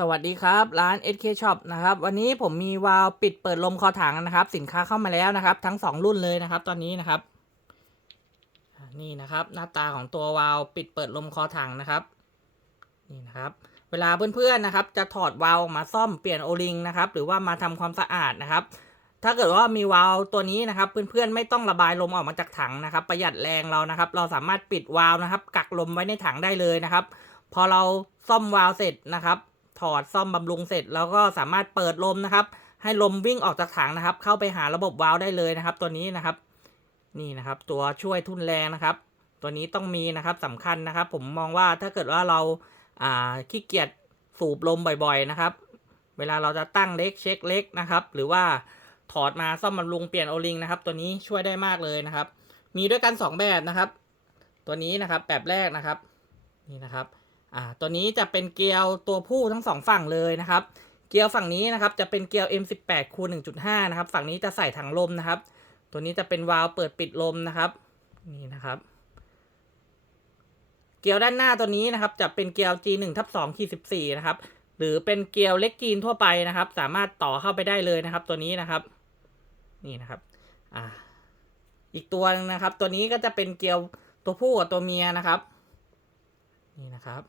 สวัสดีครับ ร้าน SK Shop นะครับ วันนี้ผมมีวาล์วปิดเปิดลมคอถังนะครับ สินค้าเข้ามาแล้วนะครับ ทั้ง 2 รุ่นเลยนะครับ ตอนนี้นะครับ นี่นะครับ หน้าตาของตัววาล์วปิดเปิดลมคอถังนะครับ นี่นะครับ เวลาเพื่อนๆนะครับ จะถอดวาล์วมาซ่อมเปลี่ยนโอลิงนะครับ หรือว่ามาทำความสะอาดนะครับ ถ้าเกิดว่ามีวาล์วตัวนี้นะครับ เพื่อนๆไม่ต้องระบายลมออกมาจากถังนะครับ ประหยัดแรงเรานะครับ เราสามารถปิดวาล์วนะครับ กักลมไว้ในถังได้เลยนะครับ พอเราซ่อมวาล์วเสร็จนะครับ ถอดซ่อมบำรุงเสร็จ แล้วก็สามารถเปิดลมนะครับ ให้ลมวิ่งออกจากถังนะครับ เข้าไปหาระบบวาล์วได้เลยนะครับ ตัวนี้นะครับ นี่นะครับ ตัวช่วยทุ่นแรงนะครับ ตัวนี้ต้องมีนะครับสำคัญนะครับ ผมมองว่าถ้าเกิดว่าเราอ่าขี้เกียจสูบลมบ่อยๆนะครับ เวลาเราจะตั้งเล็กเช็คเล็กนะครับ หรือว่าถอดมาซ่อมบำรุงเปลี่ยนโอลิงนะครับ ตัวนี้ช่วยได้มากเลยนะครับ มีด้วยกัน 2 แบบนะครับ ตัวนี้นะครับแบบแรกนะครับ นี่นะครับ อ่าตัวนี้จะเป็นเกลียวตัวผู้ทั้งสองฝั่งเลยนะครับ เกลียวฝั่งนี้นะครับจะเป็นเกลียว M18 คูณ1.5 นะครับ ฝั่งนี้จะใส่ถังลมนะครับ ตัวนี้จะเป็นวาล์วเปิดปิดลมนะครับ นี่นะครับเกลียวด้านหน้าตัวนี้นะครับ จะเป็นเกลียว G1 ทับ2ขีด14 นะครับ หรือเป็นเกลียวเล็กจีนทั่วไปนะครับ สามารถต่อเข้าไปได้เลยนะครับ ตัวนี้นะครับ นี่นะครับ อ่า อีกตัวหนึงนะครับ ตัวนี้ก็จะเป็นเกลียวตัวผู้กับตัวเมียนะครับ นี่นะครับ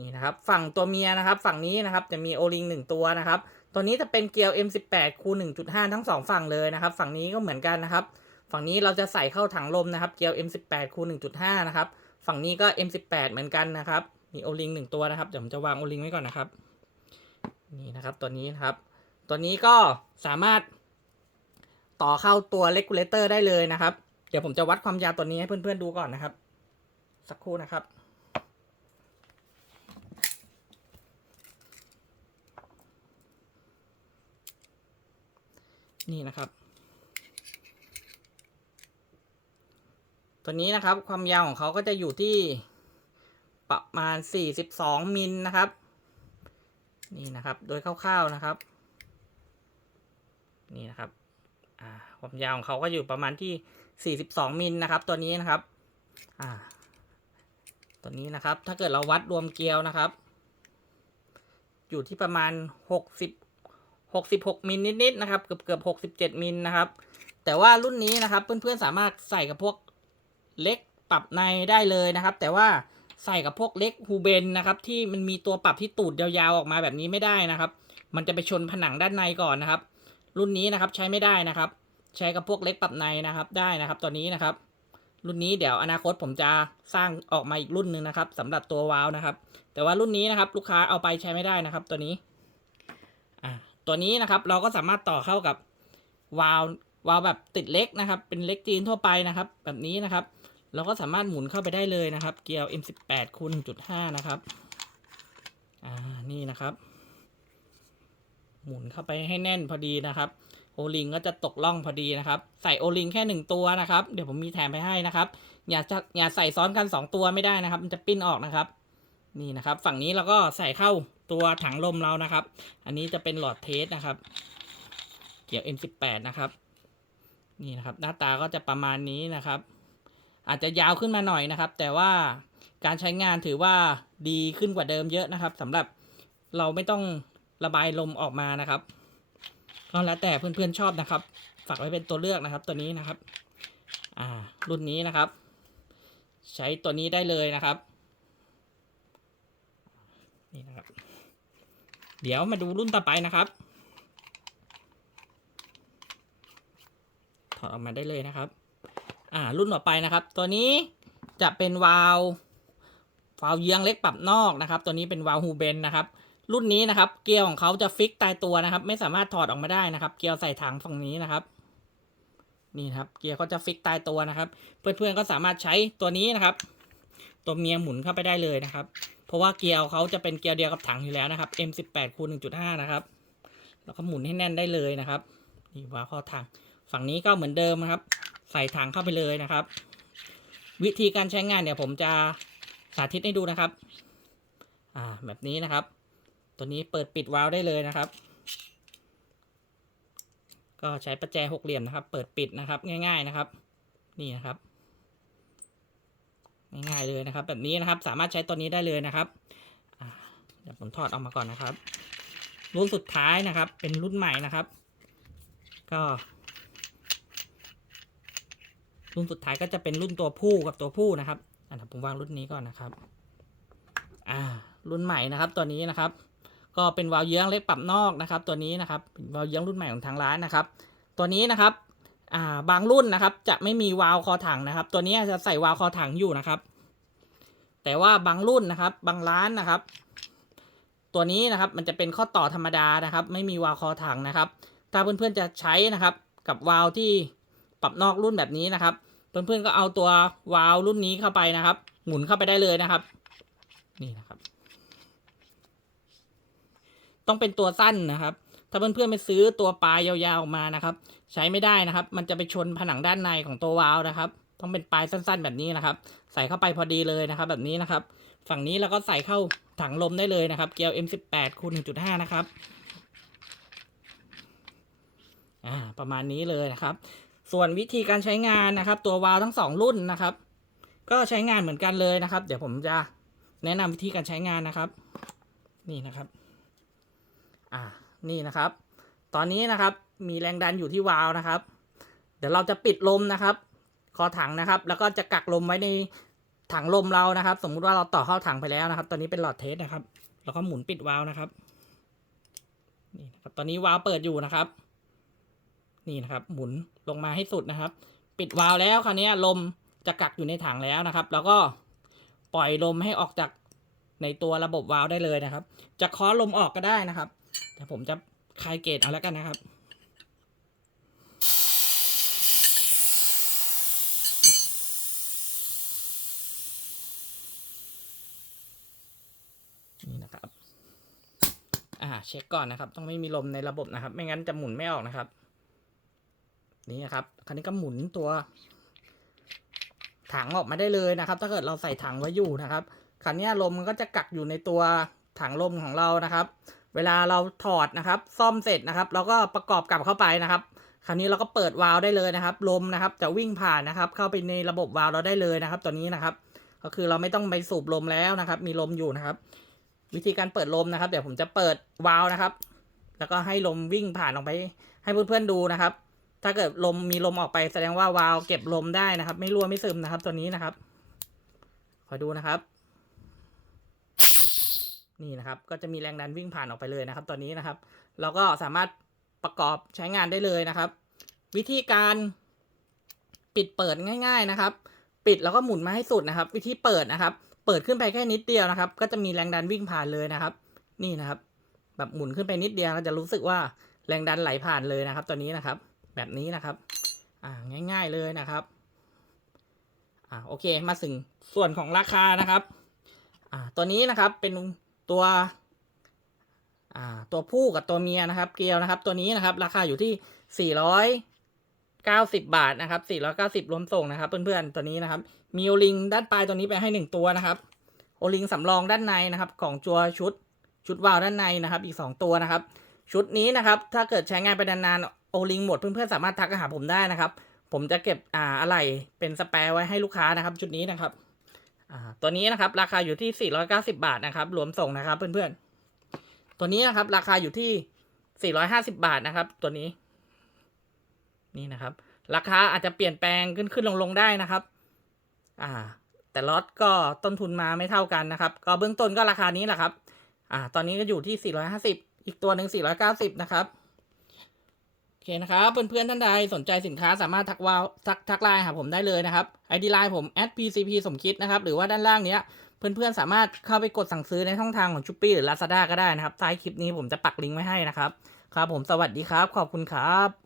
นี่นะครับฝั่งตัวเมียนะครับฝั่งนี้นะครับจะมีโอลิงหนึ่งตัวนะครับตัวนี้จะเป็นเกลียว M18 คูณ1.5 ทั้งสองฝั่งเลยนะครับ ฝั่งนี้ก็เหมือนกันนะครับ ฝั่งนี้เราจะใส่เข้าถังลมนะครับ เกลียว M18 คูณ1.5 นะครับ ฝั่งนี้ก็ M18 เหมือนกันนะครับ มีโอลิงหนึ่งตัวนะครับ เดี๋ยวผมจะวางโอลิงไว้ก่อนนะครับ นี่นะครับตัวนี้นะครับ ตัวนี้ก็สามารถต่อเข้าตัวเลกูเลเตอร์ได้เลยนะครับ เดี๋ยวผมจะวัดความยาวตัวนี้ให้เพื่อนๆดูก่อนนะครับ สักครู่นะครับ นี่นะครับ ตัวนี้นะครับความยาวของเขาก็จะอยู่ที่ประมาณ 42 มิลนะครับ นี่นะครับ โดยคร่าวๆนะครับ นี่นะครับความยาวของเขาก็อยู่ประมาณที่ 42 มิลนะครับ ตัวนี้นะครับ อ่า ตัวนี้นะครับ ถ้าเกิดเราวัดรวมเกลียวนะครับ อยู่ที่ประมาณ 60 66 มิลนิดๆนะครับ เกือบเกือบ67 มิลนะครับ แต่ว่ารุ่นนี้นะครับ เพื่อนๆสามารถใส่กับพวกเล็กปรับในได้เลยนะครับ แต่ว่าใส่กับพวกเล็กฮูเบนนะครับ ที่มันมีตัวปรับที่ตูดยาวๆออกมาแบบนี้ไม่ได้นะครับ มันจะไปชนผนังด้านในก่อนนะครับ รุ่นนี้นะครับใช้ไม่ได้นะครับ ใช้กับพวกเล็กปรับในนะครับได้นะครับตัวนี้นะครับ รุ่นนี้เดี๋ยวอนาคตผมจะสร้างออกมาอีกรุ่นหนึ่งนะครับสำหรับตัววาล์วนะครับ แต่ว่ารุ่นนี้นะครับ ลูกค้าเอาไปใช้ไม่ได้นะครับ ตัวนี้ ตัวนี้นะครับเราก็สามารถต่อเข้ากับวาล์ววาล์วแบบติดเล็กนะครับ เป็นเล็กจีนทั่วไปนะครับ แบบนี้นะครับ เราก็สามารถหมุนเข้าไปได้เลยนะครับ เกียร์ M18 คูณ1.5นะครับอ่านี่นะครับ หมุนเข้าไปให้แน่นพอดีนะครับโอลิงก็จะตกล่องพอดีนะครับ ใส่โอลิงแค่หนึ่งตัวนะครับ เดี๋ยวผมมีแถมไปให้นะครับ อย่าจะอย่าใส่ซ้อนกันสองตัวไม่ได้นะครับ มันจะปิ้นออกนะครับ นี่นะครับ ฝั่งนี้เราก็ใส่เข้า ตัวถังลมเรานะครับ อันนี้จะเป็นหลอดเทสนะครับ เกี่ยว M18 นะครับ นี่นะครับ หน้าตาก็จะประมาณนี้นะครับ อาจจะยาวขึ้นมาหน่อยนะครับ แต่ว่าการใช้งานถือว่าดีขึ้นกว่าเดิมเยอะนะครับสำหรับเราไม่ต้องระบายลมออกมานะครับก็แล้วแต่เพื่อนๆชอบนะครับ ฝากไว้เป็นตัวเลือกนะครับ ตัวนี้นะครับ อ่า รุ่นนี้นะครับ ใช้ตัวนี้ได้เลยนะครับ นี่นะครับ เดี๋ยวมาดูรุ่นต่อไปนะครับ ถอดออกมาได้เลยนะครับ อ่า รุ่นต่อไปนะครับ ตัวนี้จะเป็นวาล์ววาล์วเยื้องเล็กปรับนอกนะครับ ตัวนี้เป็นวาล์วฮูเบนนะครับ รุ่นนี้นะครับ เกียร์ของเขาจะฟิกตายตัวนะครับ ไม่สามารถถอดออกมาได้นะครับ เกียร์ใส่ถังฝั่งนี้นะครับ นี่ครับ เกียร์เขาจะฟิกตายตัวนะครับ เพื่อนๆก็สามารถใช้ตัวนี้นะครับ ตัวเมียหมุนเข้าไปได้เลยนะครับ เพราะว่าเกียร์เขาจะเป็นเกียร์เดียวกับถังอยู่แล้วนะครับ M18 คูณ1.5 นะครับ แล้วก็หมุนให้แน่นได้เลยนะครับนี่วาล์วข้อถัง ฝั่งนี้ก็เหมือนเดิมนะครับ ใส่ถังเข้าไปเลยนะครับ วิธีการใช้งานเนี่ยผมจะสาธิตให้ดูนะครับ อ่า แบบนี้นะครับ ตัวนี้เปิดปิดวาล์วได้เลยนะครับ ก็ใช้ประแจหกเหลี่ยมนะครับ เปิดปิดนะครับ ง่าย ๆนะครับ นี่นะครับ ง่ายๆเลยนะครับ แบบนี้นะครับสามารถใช้ตัวนี้ได้เลยนะครับเดี๋ยวผมถอดออกมาก่อนนะครับ รุ่นสุดท้ายนะครับ เป็นรุ่นใหม่นะครับ ก็ รุ่นสุดท้ายก็จะเป็นรุ่นตัวผู้กับตัวผู้นะครับอะเดี๋ยวผมวางรุ่นนี้ก่อนนะครับ อ่า รุ่นใหม่นะครับตัวนี้นะครับ ก็เป็นวาล์วเยื้องเล็กปรับนอกนะครับ ตัวนี้นะครับวาล์วเยื้องรุ่นใหม่ของทางร้านนะครับ ตัวนี้นะครับ อ่าบางรุ่นนะครับ จะไม่มีวาล์วคอถังนะครับ ตัวนี้จะใส่วาล์วคอถังอยู่นะครับ แต่ว่าบางรุ่นนะครับ บางร้านนะครับ ตัวนี้นะครับมันจะเป็นข้อต่อธรรมดานะครับ ไม่มีวาล์วคอถังนะครับ ถ้าเพื่อนๆจะใช้นะครับ กับวาล์วที่ปรับนอกรุ่นแบบนี้นะครับ เพื่อนๆก็เอาตัววาล์วรุ่นนี้เข้าไปนะครับ หมุนเข้าไปได้เลยนะครับ นี่นะครับ ต้องเป็นตัวสั้นนะครับ ถ้าเพื่อนๆไปซื้อตัวปลายยาวๆออกมานะครับ ใช้ไม่ได้นะครับ มันจะไปชนผนังด้านในของตัววาล์วนะครับ ต้องเป็นปลายสั้นๆแบบนี้นะครับ ใส่เข้าไปพอดีเลยนะครับ แบบนี้นะครับ ฝั่งนี้แล้วก็ใส่เข้าถังลมได้เลยนะครับ เกลียว M18 คูณ1.5 นะครับอ่าประมาณนี้เลยนะครับ ส่วนวิธีการใช้งานนะครับ ตัววาล์วทั้งสองรุ่นนะครับ ก็ใช้งานเหมือนกันเลยนะครับ เดี๋ยวผมจะแนะนำวิธีการใช้งานนะครับ นี่นะครับ อ่า นี่นะครับ ตอนนี้นะครับมีแรงดันอยู่ที่วาล์วนะครับ เดี๋ยวเราจะปิดลมนะครับ คอถังนะครับ แล้วก็จะกักลมไว้ในถังลมเรานะครับ สมมุติว่าเราต่อเข้าถังไปแล้วนะครับ ตอนนี้เป็นหลอดเทสนะครับ แล้วก็หมุนปิดวาล์วนะครับนี่นะครับ ตอนนี้วาล์วเปิดอยู่นะครับ นี่นะครับ หมุนลงมาให้สุดนะครับ ปิดวาล์วแล้วคราวนี้ลมจะกักอยู่ในถังแล้วนะครับ แล้วก็ปล่อยลมให้ออกจากในตัวระบบวาล์วได้เลยนะครับ จะเคาะลมออกก็ได้นะครับ แต่ผมจะคลายเกตเอาแล้วกันนะครับ นี่นะครับ อ่า เช็คก่อนนะครับ ต้องไม่มีลมในระบบนะครับ ไม่งั้นจะหมุนไม่ออกนะครับ นี่นะครับ คราวนี้ก็หมุนตัว ถังออกมาได้เลยนะครับ ถ้าเกิดเราใส่ถังไว้อยู่นะครับคราวนี้ลมมันก็จะกักอยู่ในตัวถังลมของเรานะครับ เวลาเราถอดนะครับ ซ่อมเสร็จนะครับ เราก็ประกอบกลับเข้าไปนะครับ คราวนี้เราก็เปิดวาล์วได้เลยนะครับ ลมนะครับจะวิ่งผ่านนะครับ เข้าไปในระบบวาล์วเราได้เลยนะครับ ตัวนี้นะครับ ก็คือเราไม่ต้องไปสูบลมแล้วนะครับ มีลมอยู่นะครับ วิธีการเปิดลมนะครับ เดี๋ยวผมจะเปิดวาล์วนะครับ แล้วก็ให้ลมวิ่งผ่านออกไป ให้เพื่อนๆดูนะครับ ถ้าเกิดลมมีลมออกไปแสดงว่าวาล์วเก็บลมได้นะครับ ไม่รั่วไม่ซึมนะครับ ตัวนี้นะครับ คอยดูนะครับ นี่นะครับ ก็จะมีแรงดันวิ่งผ่านออกไปเลยนะครับ ตอนนี้นะครับ เราก็สามารถประกอบใช้งานได้เลยนะครับ วิธีการปิดเปิดง่าย ๆนะครับ ปิดแล้วก็หมุนมาให้สุดนะครับ วิธีเปิดนะครับ เปิดขึ้นไปแค่นิดเดียวนะครับ ก็จะมีแรงดันวิ่งผ่านเลยนะครับ นี่นะครับ แบบหมุนขึ้นไปนิดเดียวเราจะรู้สึกว่าแรงดันไหลผ่านเลยนะครับตัวนี้นะครับ แบบนี้นะครับ อ่าง่าย ๆเลยนะครับอ่าโอเคมาถึงส่วนของราคานะครับอ่าตัวนี้นะครับเป็น ตัวตัวผู้กับตัวเมียนะครับ เกลียวนะครับ ตัวนี้นะครับ ราคาอยู่ที่ 490 บาทนะครับ 490 รวมส่งนะครับ เพื่อนๆตัวนี้นะครับ มีโอลิงด้านปลายตัวนี้ไปให้หนึ่งตัวนะครับ โอลิงสำรองด้านในนะครับ ของจัวชุดชุดวาล์วด้านในนะครับ อีก 2 ตัวนะครับ ชุดนี้นะครับ ถ้าเกิดใช้งานไปนานๆโอลิงหมดเพื่อนๆสามารถทักหาผมได้นะครับ ผมจะเก็บอ่าอะไหล่เป็นสแปร์ไว้ให้ลูกค้านะครับ ชุดนี้นะครับ อ่าตัวนี้นะครับราคาอยู่ที่ 490 บาทนะครับรวมส่งนะครับ เพื่อนๆ ตัวนี้นะครับ ราคาอยู่ที่ 450 บาทนะครับ ตัวนี้ นี่นะครับ ราคาอาจจะเปลี่ยนแปลงขึ้นขึ้นลงลงได้นะครับ อ่า แต่ล็อตก็ต้นทุนมาไม่เท่ากันนะครับ ก็เบื้องต้นก็ราคานี้แหละครับ อ่า ตอนนี้ก็อยู่ที่ 450 อีกตัวหนึ่ง490 นะครับ คนะครับ เพื่อนๆท่านใดสนใจสินค้าสามารถทักวาวทักทักไลน์หาผมได้เลยนะครับไอดีไลน์ผม @pcp สมคิดนะครับหรือว่าด้านล่างเนี้ยเพื่อนๆสามารถเข้าไปกดสั่งซื้อในช่องทางของชุปปี้หรือ Lazada ก็ได้นะครับใต้คลิปนี้ผมจะปักลิงก์ไว้ให้นะครับครับผมสวัสดีครับ ขอบคุณครับ